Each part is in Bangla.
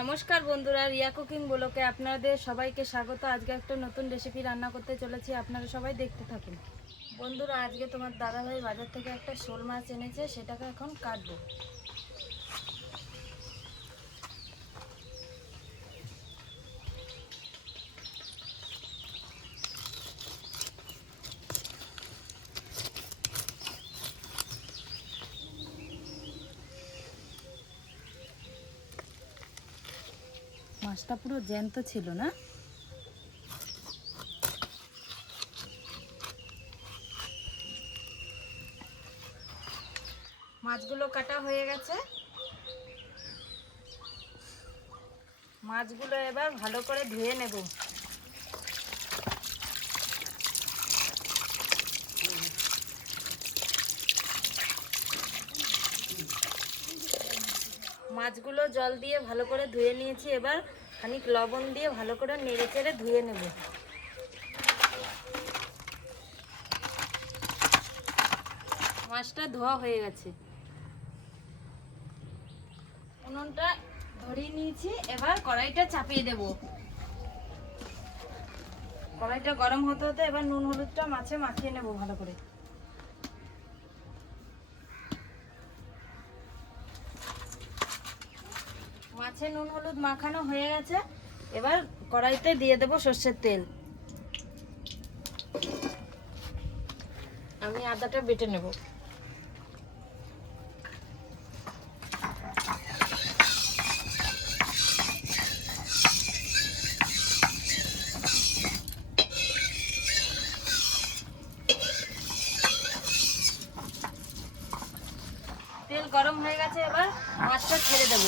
নমস্কার বন্ধুরা, রিয়া কুকিং ব্লগে আপনাদের সবাইকে স্বাগত। আজকে একটা নতুন রেসিপি রান্না করতে চলেছি, আপনারা সবাই দেখতে থাকুন। বন্ধুরা, আজকে তোমার দাদাভাই বাজার থেকে একটা শোল মাছ এনেছে, সেটাকে এখন কাটবো। মাছটা পুরো জ্যান্ত ছিল না? মাছগুলো কাটা হয়ে গেছে। মাছগুলো এবার ভালো করে ধুয়ে নেব। মাছগুলো জল দিয়ে ভালো করে ধুয়ে নিয়েছি। এবার খানিক লবণ দিয়ে ভালো করে নেড়ে চেড়ে ধুয়ে নেব। মাছটা ধোয়া হয়ে গেছে। উনুনটা ধরিয়ে নিয়েছি, এবার কড়াইটা চাপিয়ে দেব। কড়াইটা গরম হতে হতে এবার নুন হলুদটা মাছে মাখিয়ে নেব ভালো করে। মাছে নুন হলুদ মাখানো হয়ে গেছে। এবার কড়াইতে দিয়ে দেব সর্ষের তেল। আমি আদাটা বেটে নেব। তেল গরম হয়ে গেছে, এবার মাছটা ছেড়ে দেব।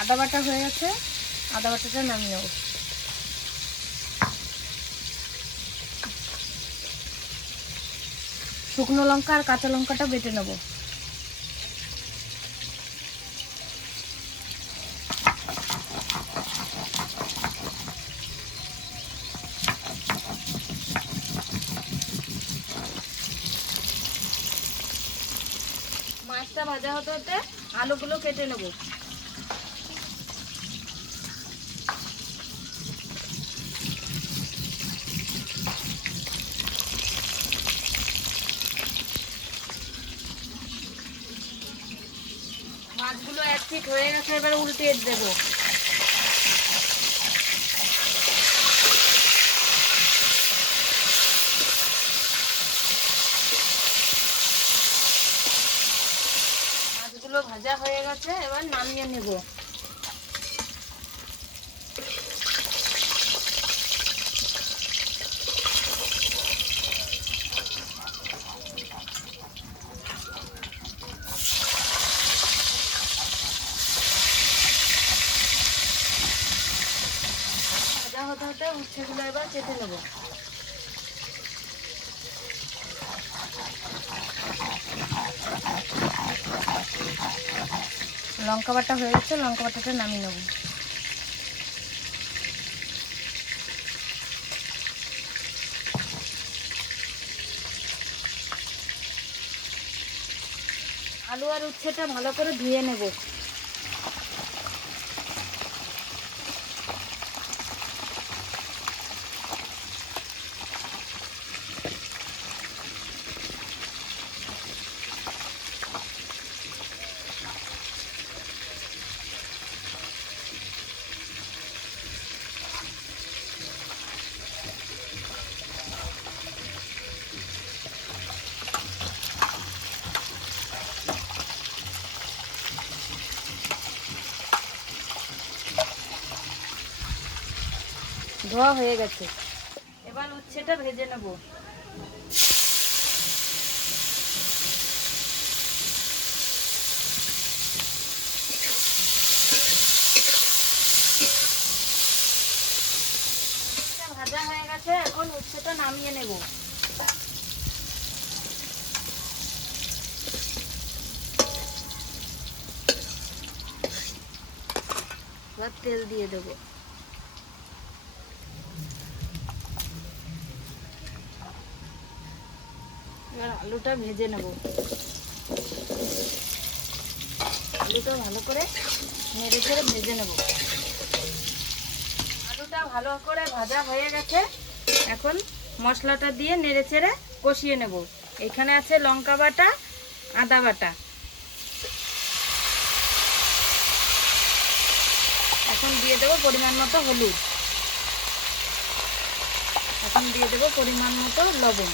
আদা বাটা হয়ে গেছে, আদা বাটাটা নামিয়ে নেব। শুকনো লঙ্কা আর কাঁচা লঙ্কাটা বেটে নেব। মাছটা ভাজা হতে হতে আলুগুলো কেটে নেব। মাছগুলো এক পিঠ হয়ে গেছে, এবার উল্টে দেব। মাছগুলো ভাজা হয়ে গেছে, এবার নামিয়ে নেব। ভাজা হতে হতে উচ্ছেগুলো এবার কেটে নেব। লঙ্কা বাটা হয়ে গেছে, লঙ্কা বাটাটা নামিয়ে নেব। আলু আর উচ্ছেটা ভালো করে ধুয়ে নেব। ধোয়া হয়ে গেছে, এবার উচ্ছেটা ভেজে নেব। ভাজা হয়ে গেছে, এখন উচ্ছেটা নামিয়ে নেব। এবার তেল দিয়ে দেব। এবার আলুটা ভেজে নেব। আলুটা ভালো করে নেড়ে চেড়ে ভেজে নেব। আলুটা ভালো করে ভাজা হয়ে গেছে। এখন মশলাটা দিয়ে নেড়ে চেড়ে কষিয়ে নেব। এখানে আছে লঙ্কা বাটা, আদা বাটা। এখন দিয়ে দেবো পরিমাণ মতো হলুদ। এখন দিয়ে দেবো পরিমাণ মতো লবণ।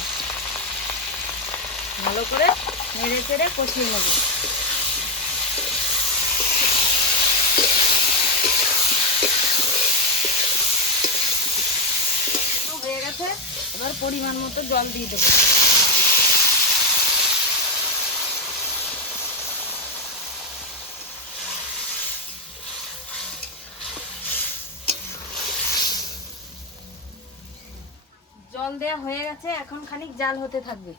ভালো করে নেড়ে চেড়ে কষিয়ে নেব। হয়ে গেছে, এবার পরিমাণ মতো জল দিয়ে দেবো। জল দেওয়া হয়ে গেছে, এখন খানিক জাল হতে থাকবে।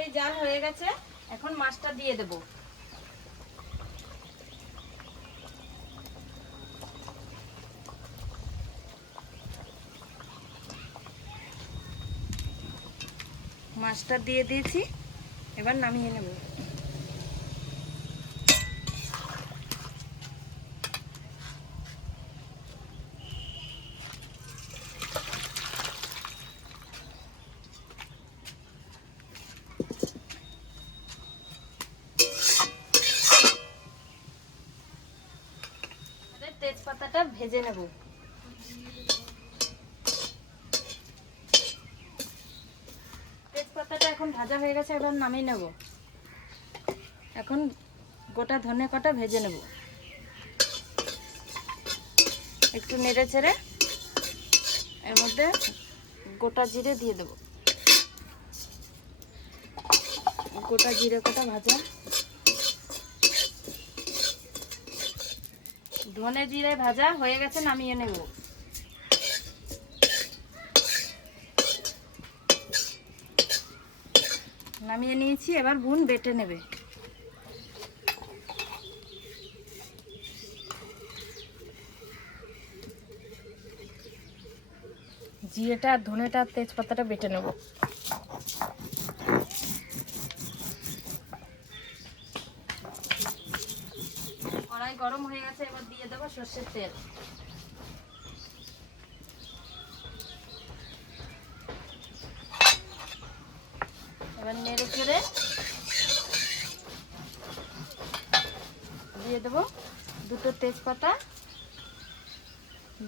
এই জাল হয়ে গেছে, এখন মাছটা দিয়ে দেব। মাছটা দিয়ে দিয়েছি, এবার নামিয়ে নেব। তেজপাতাটা ভেজে নেব। তেজপাতাটা এখন ভাজা হয়ে গেছে, এবার নামিয়ে নেব। এখন গোটা ধনে কটা ভেজে নেব। একটু নেড়ে চেড়ে এর মধ্যে গোটা জিরে দিয়ে দেব। গোটা জিরে কটা ভাজা, ধনে জিরে ভাজা হয়ে গেছে, নামিয়ে নেব। নামিয়ে নিয়েছি, এবার বোন বেটে নেবে। জিরেটা, ধনেটা, তেজপাতাটা বেটে নেব। কড়াই গরম হয়ে গেছে, এবার দিয়ে দেবো সর্ষের তেল। এবার নেড়ে চেড়ে দিয়ে দেবো দুটো তেজপাতা,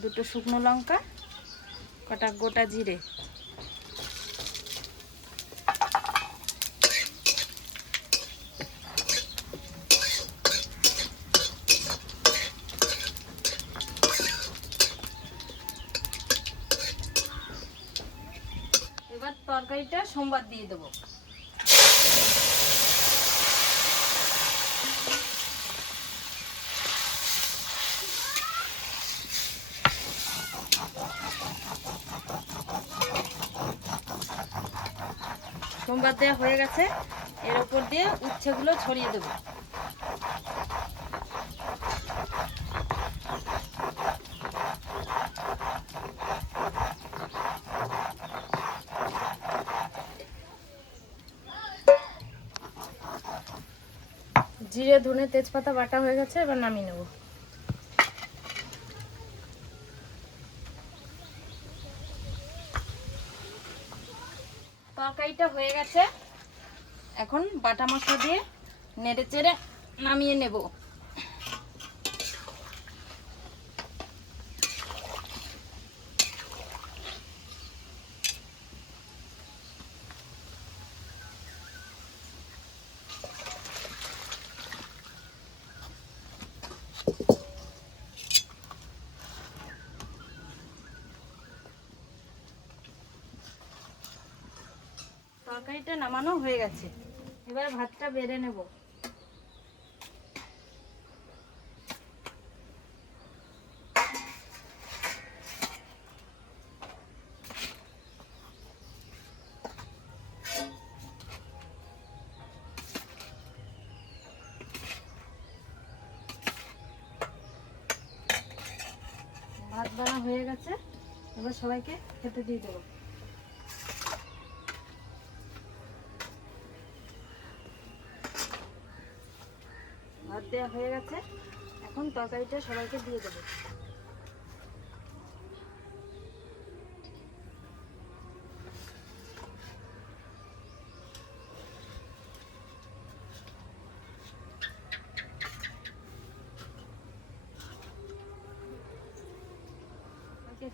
দুটো শুকনো লঙ্কা, কটা গোটা জিরে। এবার তরকারিটা সোমবার দিয়ে দেবো। সোমবার দেওয়া হয়ে গেছে, এর উপর দিয়ে উচ্ছেগুলো ছড়িয়ে দেবো। জিরে, ধনে, তেজপাতা বাটা হয়ে গেছে, এবার নামিয়ে নেব। তরকারিটা হয়ে গেছে, এখন বাটা মশলা দিয়ে নেড়ে চেড়ে নামিয়ে নেব। তরকারিটা নামানো হয়ে গেছে, এবার ভাতটা বেড়ে নেব। ভাত বাড়া হয়ে গেছে, এবার সবাইকে খেতে দিয়ে দেবো। দেওয়া হয়ে গেছে, এখন তরকারিটা সবাইকে দিয়ে দেবো।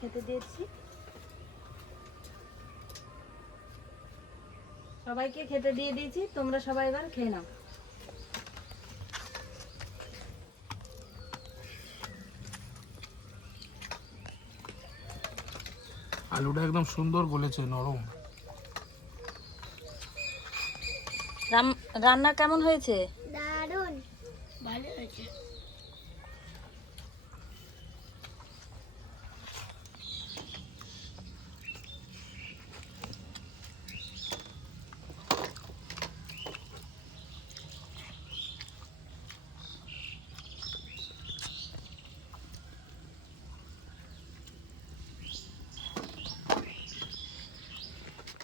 খেতে দিয়েছি, সবাইকে খেতে দিয়ে দিয়েছি, তোমরা সবাই এবার খেয়ে নাও। আলুটা একদম সুন্দর গলেছে, নরম। রান্না কেমন হয়েছে? দারুণ, ভালো হয়েছে।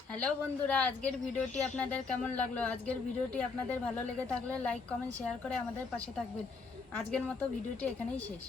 হ্যালো বন্ধুরা, আজকের ভিডিওটি আপনাদের কেমন লাগলো? আজকের ভিডিওটি আপনাদের ভালো লেগে থাকলে লাইক, কমেন্ট, শেয়ার করে আমাদের পাশে থাকবেন। আজকের মতো ভিডিওটি এখানেই শেষ।